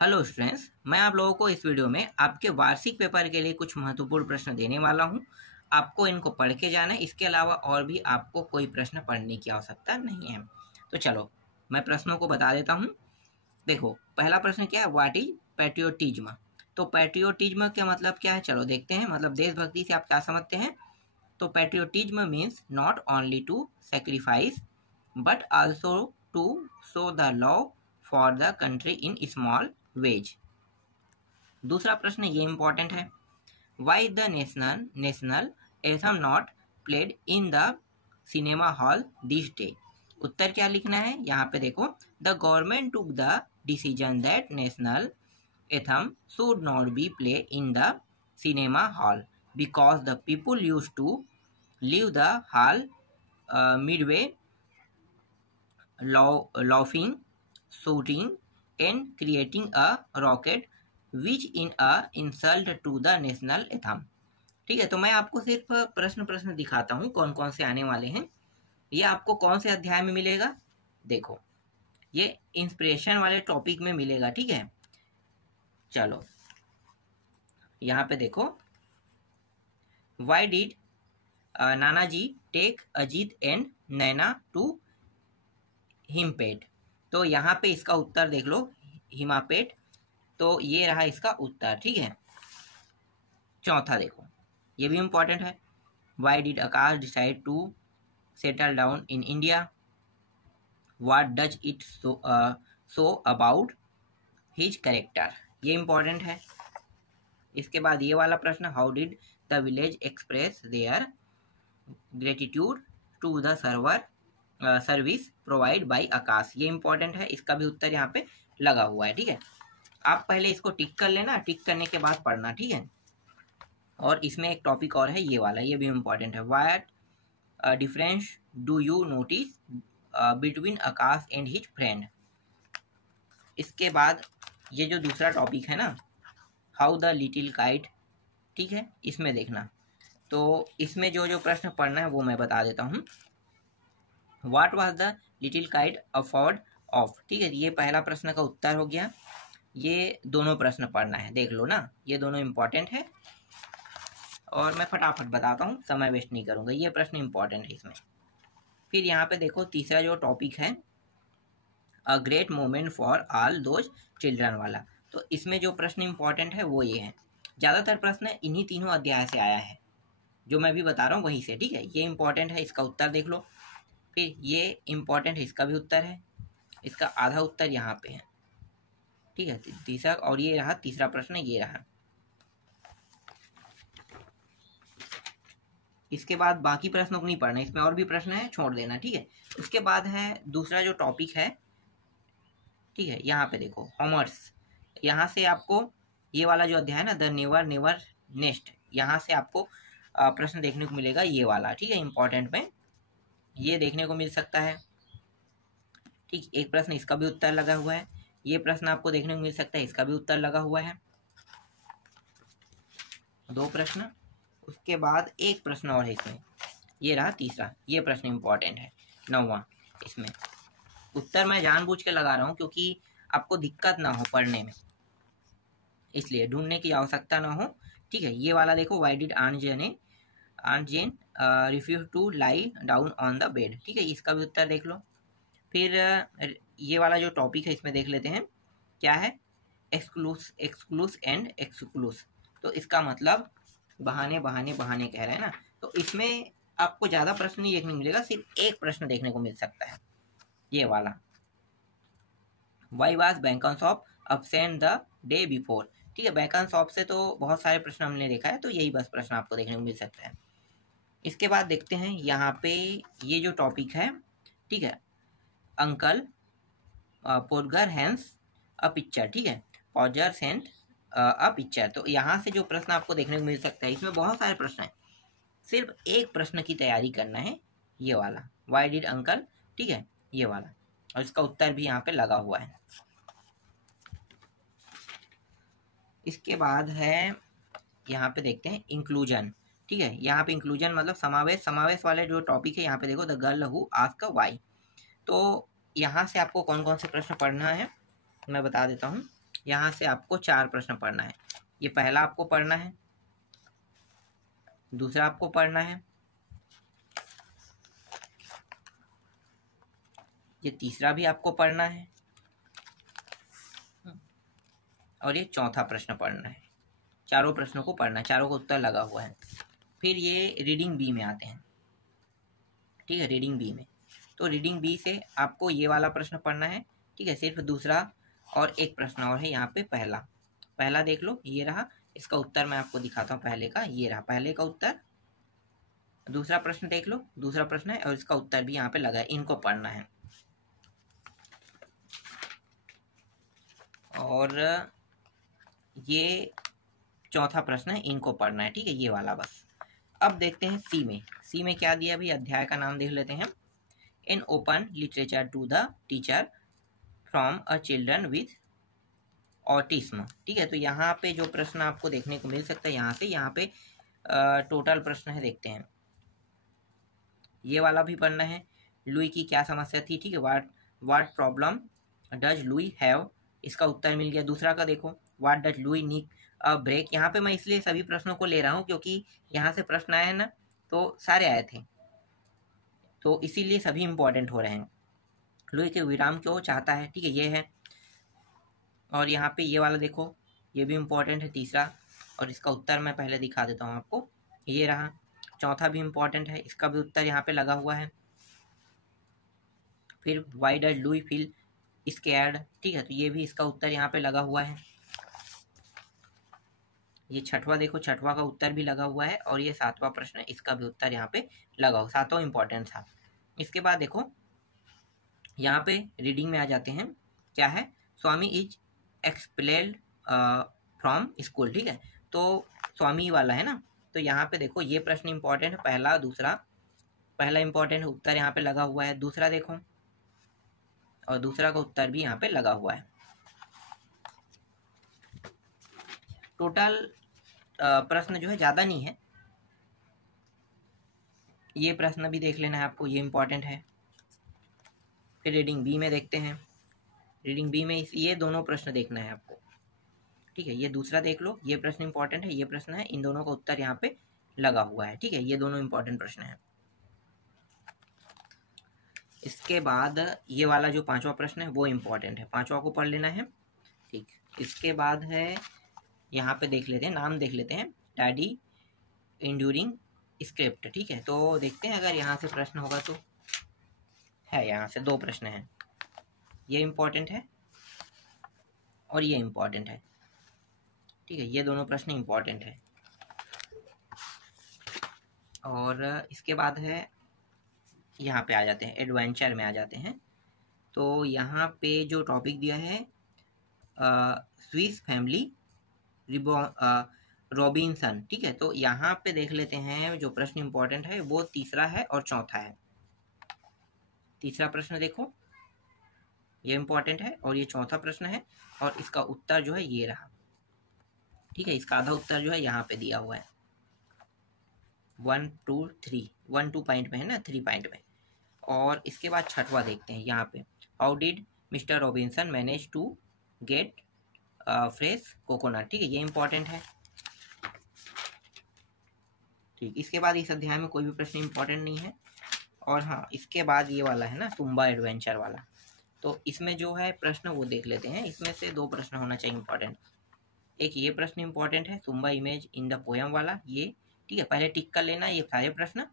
Hello students, मैं आप लोगों को इस वीडियो में आपके वार्षिक पेपर के लिए कुछ महत्वपूर्ण प्रश्न देने वाला हूं। आपको इनको पढ़ के जाना है। इसके अलावा और भी आपको कोई प्रश्न पढ़ने की आवश्यकता नहीं है। तो चलो मैं प्रश्नों को बता देता हूं। देखो, पहला प्रश्न क्या है, व्हाट इज पैट्रियोटिज्म। तो पैट्रियोटिज्म का मतलब क्या है, चलो देखते हैं। मतलब देशभक्ति से आप क्या समझते हैं। तो patriotism means not only to sacrifice but also to show the love for the country in small ways. दूसरा प्रश्न ये इंपॉर्टेंट है, why the national anthem not played in the cinema hall this day. उत्तर क्या लिखना है, यहाँ पे देखो, the government took the decision that national anthem should not be play in the cinema hall because the people use to leave the hall midway laughing, shooting and creating a rocket which in a insult to the national anthem। ठीक है, तो मैं आपको सिर्फ प्रश्न दिखाता हूँ कौन कौन से आने वाले हैं। ये आपको कौन से अध्याय में मिलेगा, देखो ये इंस्पिरेशन वाले टॉपिक में मिलेगा। ठीक है, चलो यहाँ पे देखो, why did Nanaji take Ajit and Naina to Himpet. तो यहाँ पे इसका उत्तर देख लो, हिमापेट। तो ये रहा इसका उत्तर। ठीक है, चौथा देखो, ये भी इंपॉर्टेंट है, why did Akash decide to settle down in India, what does it show about his character. ये इंपॉर्टेंट है। इसके बाद ये वाला प्रश्न, how did the village express their gratitude to the service provide by Akash. ये इंपॉर्टेंट है, इसका भी उत्तर यहाँ पे लगा हुआ है। ठीक है, आप पहले इसको टिक कर लेना, टिक करने के बाद पढ़ना। ठीक है, और इसमें एक टॉपिक और है, ये वाला, ये भी इंपॉर्टेंट है, what difference do you notice between Akash and his friend. इसके बाद ये जो दूसरा टॉपिक है ना, हाउ द लिटिल काइट। ठीक है, इसमें देखना, तो इसमें जो जो प्रश्न पढ़ना है वो मैं बता देता हूँ। What was the little kite afford of. ठीक है, ये पहला प्रश्न का उत्तर हो गया। ये दोनों प्रश्न पढ़ना है, देख लो ना, ये दोनों इंपॉर्टेंट है और मैं फटाफट बताता हूँ, समय वेस्ट नहीं करूँगा। ये प्रश्न इंपॉर्टेंट है इसमें। फिर यहाँ पे देखो, तीसरा जो टॉपिक है, a great moment for all those children वाला। तो इसमें जो प्रश्न इंपॉर्टेंट है वो ये है। ज़्यादातर प्रश्न इन्हीं तीनों अध्याय से आया है, जो मैं भी बता रहा हूँ वहीं से। ठीक है, ये इंपॉर्टेंट है, इसका उत्तर देख लो। फिर ये इंपॉर्टेंट है, इसका भी उत्तर है, इसका आधा उत्तर यहाँ पे है। ठीक है, तीसरा, और ये रहा तीसरा प्रश्न, ये रहा। इसके बाद बाकी प्रश्नों को नहीं पढ़ना, इसमें और भी प्रश्न है, छोड़ देना। ठीक है, उसके बाद है दूसरा जो टॉपिक है। ठीक है, यहाँ पे देखो, कॉमर्स। यहाँ से आपको ये वाला जो अध्याय है ना, द नेवर नेवर नेस्ट, यहाँ से आपको प्रश्न देखने को मिलेगा, ये वाला। ठीक है, इंपॉर्टेंट में ये देखने को मिल सकता है। ठीक, एक प्रश्न इसका भी उत्तर लगा हुआ है। ये प्रश्न आपको देखने को मिल सकता है, इसका भी उत्तर लगा हुआ है। दो प्रश्न, उसके बाद एक प्रश्न और है इसमें, ये रहा तीसरा। ये प्रश्न इंपॉर्टेंट है, 9वां। इसमें उत्तर मैं जानबूझ के लगा रहा हूँ क्योंकि आपको दिक्कत ना हो पढ़ने में, इसलिए ढूंढने की आवश्यकता ना हो। ठीक है, ये वाला देखो, why did aunt Jane refuse to lie down on the bed. ठीक है, इसका भी उत्तर देख लो। फिर ये वाला जो टॉपिक है, इसमें देख लेते हैं क्या है, एक्सक्लूस एंड एक्सक्लूस। तो इसका मतलब बहाने बहाने बहाने कह रहे हैं ना। तो इसमें आपको ज़्यादा प्रश्न नहीं देखने को मिलेगा, सिर्फ एक प्रश्न देखने को मिल सकता है, ये वाला, वाई वाज बैंकन shop absent the day before. ठीक है, बैंकन शॉप से तो बहुत सारे प्रश्न हमने देखा है, तो यही बस प्रश्न आपको देखने को मिल सकता है। इसके बाद देखते हैं यहाँ पे ये जो टॉपिक है। ठीक है, अंकल पोर्गर हैंस अ पिक्चर। ठीक है, पॉजर सेंट अ पिक्चर। तो यहाँ से जो प्रश्न आपको देखने को मिल सकता है, इसमें बहुत सारे प्रश्न हैं, सिर्फ एक प्रश्न की तैयारी करना है, ये वाला, वाई डिड अंकल। ठीक है, ये वाला, और इसका उत्तर भी यहाँ पे लगा हुआ है। इसके बाद है, यहाँ पे देखते हैं इंक्लूजन। ठीक है, यहाँ पे इंक्लूजन मतलब समावेश वाले जो टॉपिक है, यहाँ पे देखो, the girl who asked why. तो यहाँ से आपको कौन कौन से प्रश्न पढ़ना है मैं बता देता हूँ। यहाँ से आपको 4 प्रश्न पढ़ना है। ये पहला आपको पढ़ना है, दूसरा आपको पढ़ना है, ये तीसरा भी आपको पढ़ना है, और ये चौथा प्रश्न पढ़ना है। चारों प्रश्नों को पढ़ना है, चारों का उत्तर लगा हुआ है। फिर ये रीडिंग बी में आते हैं, ठीक है। रीडिंग बी में, तो रीडिंग बी से आपको ये वाला प्रश्न पढ़ना है, ठीक है। सिर्फ दूसरा और एक प्रश्न और है यहाँ पे। पहला देख लो, ये रहा। इसका उत्तर मैं आपको दिखाता हूँ। पहले का ये रहा, पहले का उत्तर। दूसरा प्रश्न देख लो, दूसरा प्रश्न है और इसका उत्तर भी यहाँ पे लगा है। इनको पढ़ना है। और ये चौथा प्रश्न है, इनको पढ़ना है, ठीक है। ये वाला बस। अब देखते हैं सी में। सी में क्या दिया भाई, अध्याय का नाम देख लेते हैं। In open literature to the teacher from a children with autism, ठीक है। तो यहाँ पे जो प्रश्न आपको देखने को मिल सकता है यहाँ पे टोटल प्रश्न है, देखते हैं। ये वाला भी पढ़ना है। लुई की क्या समस्या थी, ठीक है। What problem does Louis have, इसका उत्तर मिल गया। दूसरा का देखो, what does Louis need a break. यहाँ पे मैं इसलिए सभी प्रश्नों को ले रहा हूँ क्योंकि यहाँ से प्रश्न आए हैं ना, तो सारे आए थे, तो इसीलिए सभी इंपॉर्टेंट हो रहे हैं। लुई के विराम क्यों चाहता है, ठीक है, ये है। और यहाँ पे ये वाला देखो, ये भी इम्पोर्टेंट है, तीसरा। और इसका उत्तर मैं पहले दिखा देता हूँ आपको, ये रहा। चौथा भी इम्पोर्टेंट है, इसका भी उत्तर यहाँ पे लगा हुआ है। फिर why does Louis feel scared, ठीक है, तो ये भी इसका उत्तर यहाँ पे लगा हुआ है। ये छठवा देखो, छठवा का उत्तर भी लगा हुआ है। और ये सातवां प्रश्न है, इसका भी उत्तर यहाँ पे लगा हुआ। सातों इम्पोर्टेंट था। इसके बाद देखो, यहाँ पे रीडिंग में आ जाते हैं। क्या है, स्वामी इज एक्सपेल्ड फ्रॉम स्कूल, ठीक है। तो स्वामी वाला है ना, तो यहाँ पे देखो ये प्रश्न इंपॉर्टेंट है, पहला दूसरा। पहला इंपॉर्टेंट है, उत्तर यहाँ पे लगा हुआ है। दूसरा देखो, और दूसरा का उत्तर भी यहाँ पे लगा हुआ है। टोटल प्रश्न जो है ज़्यादा नहीं है। ये प्रश्न भी देख लेना है आपको, ये इंपॉर्टेंट है। फिर रीडिंग बी में देखते हैं। रीडिंग बी में ये दोनों प्रश्न देखना है आपको, ठीक है। ये दूसरा देख लो, ये प्रश्न इंपॉर्टेंट है, ये प्रश्न है। इन दोनों का उत्तर यहाँ पे लगा हुआ है, ठीक है। ये दोनों इंपॉर्टेंट प्रश्न है। इसके बाद ये वाला जो पांचवा प्रश्न है वो इम्पोर्टेंट है, पांचवा को पढ़ लेना है, ठीक। इसके बाद है, यहाँ पे देख लेते हैं, नाम देख लेते हैं, डैडी इंड्यूरिंग स्क्रिप्ट, ठीक है। तो देखते हैं अगर यहाँ से प्रश्न होगा तो है। यहाँ से 2 प्रश्न हैं, ये इम्पोर्टेंट है और ये इम्पोर्टेंट है, ठीक है। ये दोनों प्रश्न इम्पोर्टेंट है। और इसके बाद है, यहाँ पे आ जाते हैं, एडवेंचर में आ जाते हैं। तो यहाँ पे जो टॉपिक दिया है, स्विस फैमिली रॉबिन्सन, ठीक है। तो यहाँ पे देख लेते हैं, जो प्रश्न इंपॉर्टेंट है वो तीसरा है और चौथा है। तीसरा प्रश्न देखो, ये इंपॉर्टेंट है, और ये चौथा प्रश्न है। और इसका उत्तर जो है ये रहा, ठीक है। इसका आधा उत्तर जो है यहाँ पे दिया हुआ है, 1 2 3, 1 2 पॉइंट में है ना, 3 पॉइंट में। और इसके बाद छठवा देखते हैं यहाँ पे, how did Mr Robinson manage to get fresh coconut, ठीक है। ये इंपॉर्टेंट है, ठीक। इसके बाद इस अध्याय में कोई भी प्रश्न इंपॉर्टेंट नहीं है। और हाँ, इसके बाद ये वाला है ना, तुम्बा एडवेंचर वाला, तो इसमें जो है प्रश्न वो देख लेते हैं। इसमें से 2 प्रश्न होना चाहिए इंपॉर्टेंट। एक ये प्रश्न इंपॉर्टेंट है, तुम्बा इमेज इन द पोयम वाला, ये, ठीक है। पहले टिक कर लेना ये सारे प्रश्न,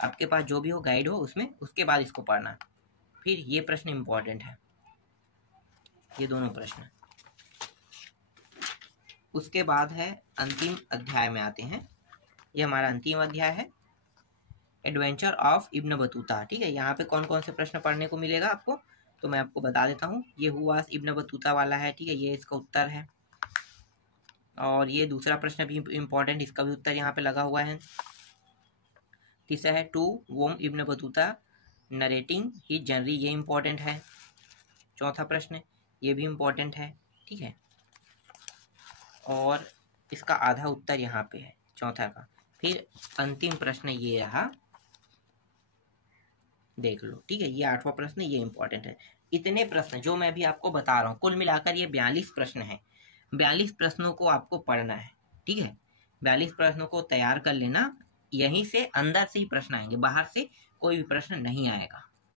आपके पास जो भी हो गाइड हो उसमें, उसके बाद इसको पढ़ना। फिर ये प्रश्न इंपॉर्टेंट है, ये दोनों प्रश्न। उसके बाद है अंतिम अध्याय में आते हैं। ये हमारा अंतिम अध्याय है, एडवेंचर ऑफ इब्न बतूता, ठीक है। यहाँ पे कौन कौन से प्रश्न पढ़ने को मिलेगा आपको, तो मैं आपको बता देता हूँ। ये हुआ इब्न बतूता वाला है, ठीक है, ये इसका उत्तर है। और ये दूसरा प्रश्न भी इम्पोर्टेंट, इसका भी उत्तर यहाँ पे लगा हुआ है। तीसरा है to whom Ibn Battuta narrating he journey, ये इम्पोर्टेंट है। चौथा प्रश्न ये भी इम्पोर्टेंट है, ठीक है। और इसका आधा उत्तर यहाँ पे है, चौथा का। फिर अंतिम प्रश्न ये रहा, देख लो, ठीक है। ये 8वां प्रश्न, ये इम्पोर्टेंट है। इतने प्रश्न जो मैं भी आपको बता रहा हूँ, कुल मिलाकर ये 42 प्रश्न हैं। 42 प्रश्नों को आपको पढ़ना है, ठीक है। 42 प्रश्नों को तैयार कर लेना, यहीं से अंदर से ही प्रश्न आएंगे, बाहर से कोई भी प्रश्न नहीं आएगा।